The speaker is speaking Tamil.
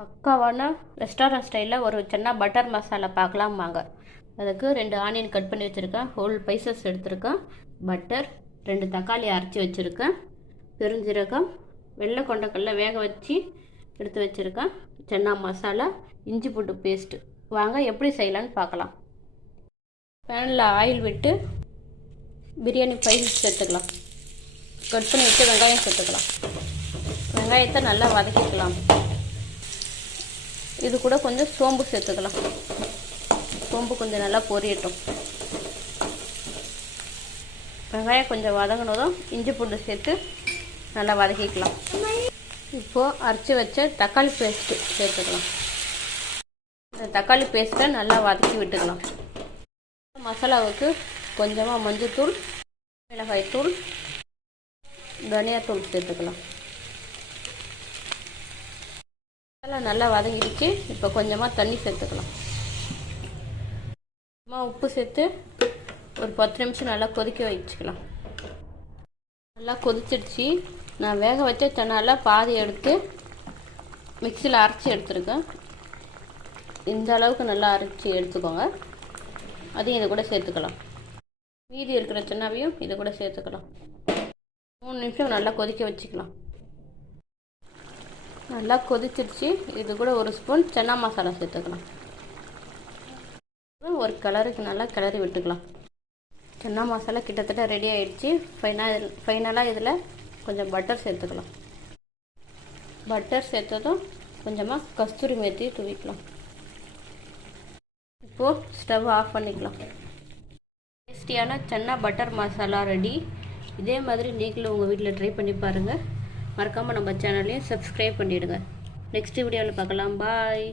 பக்காவான ரெஸ்டாரண்ட் ஸ்டைலில் ஒரு சின்ன பட்டர் மசாலா பார்க்கலாம் வாங்க. அதுக்கு 2 ஆனியன் கட் பண்ணி வச்சுருக்கேன், ஹோல் பைசஸ் எடுத்துருக்கேன், பட்டர், 2 தக்காளி அரைச்சி வச்சுருக்கேன், பெருஞ்சீரகம், வெள்ளை கொண்டக்கடலை வேக வச்சு எடுத்து வச்சுருக்கேன், சன்னா மசாலா, இஞ்சி பூண்டு பேஸ்ட்டு. வாங்க எப்படி செய்யலான்னு பார்க்கலாம். பேனில் ஆயில் விட்டு பிரியாணி ஸ்பைசஸ் சேர்த்துக்கலாம். கட் பண்ணி வச்சு வெங்காயம் சேர்த்துக்கலாம். வெங்காயத்தை நல்லா வதக்கிக்கலாம். இது கூட கொஞ்சம் சோம்பு சேர்த்துக்கலாம். சோம்பு கொஞ்சம் நல்லா பொரியட்டும். வெங்காயம் கொஞ்சம் வதங்கினதும் இஞ்சி பூண்டு சேர்த்து நல்லா வதக்கிக்கலாம். இப்போது அரைச்சி வச்ச தக்காளி பேஸ்ட்டு சேர்த்துக்கலாம். இந்த தக்காளி பேஸ்ட்டை நல்லா வதக்கி விட்டுக்கலாம். மசாலாவுக்கு கொஞ்சமாக மஞ்சள்தூள், மிளகாய்த்தூள், தனியாத்தூள் சேர்த்துக்கலாம். நல்லா வதங்கிடுச்சு. இப்போ கொஞ்சமாக தண்ணி சேர்த்துக்கலாம். உப்பு சேர்த்து ஒரு 10 நிமிஷம் நல்லா கொதிக்க வச்சுக்கலாம். நல்லா கொதிச்சிடுச்சு. நான் வேக வச்ச சன்னால பாதி எடுத்து மிக்சியில் அரைச்சி எடுத்துருக்கேன். இந்த அளவுக்கு நல்லா அரைச்சி எடுத்துக்கோங்க. அதையும் இது கூட சேர்த்துக்கலாம். மீதி இருக்கிற சன்னாவையும் இது கூட சேர்த்துக்கலாம். 3 நிமிஷம் நல்லா கொதிக்க வச்சுக்கலாம். நல்லா கொதிச்சிருச்சு. இது கூட ஒரு ஸ்பூன் சன்னா மசாலா சேர்த்துக்கலாம். ஒரு கலருக்கு நல்லா கிளறி விட்டுக்கலாம். சன்னா மசாலா கிட்டத்தட்ட ரெடி ஆகிடுச்சு. ஃபைனலாக இதில் கொஞ்சம் பட்டர் சேர்த்துக்கலாம். பட்டர் சேர்த்ததும் கொஞ்சமாக கஸ்தூரி மேத்தி தூவிக்கலாம். இப்போது ஸ்டவ் ஆஃப் பண்ணிக்கலாம். டேஸ்டியான சன்னா பட்டர் மசாலா ரெடி. இதே மாதிரி நீங்களும் உங்கள் வீட்டில் ட்ரை பண்ணி பாருங்கள். மறக்காமல் நம்ம சேனலையும் சப்ஸ்கிரைப் பண்ணிவிடுங்க. நெக்ஸ்ட் வீடியோவில் பார்க்கலாம். பாய்.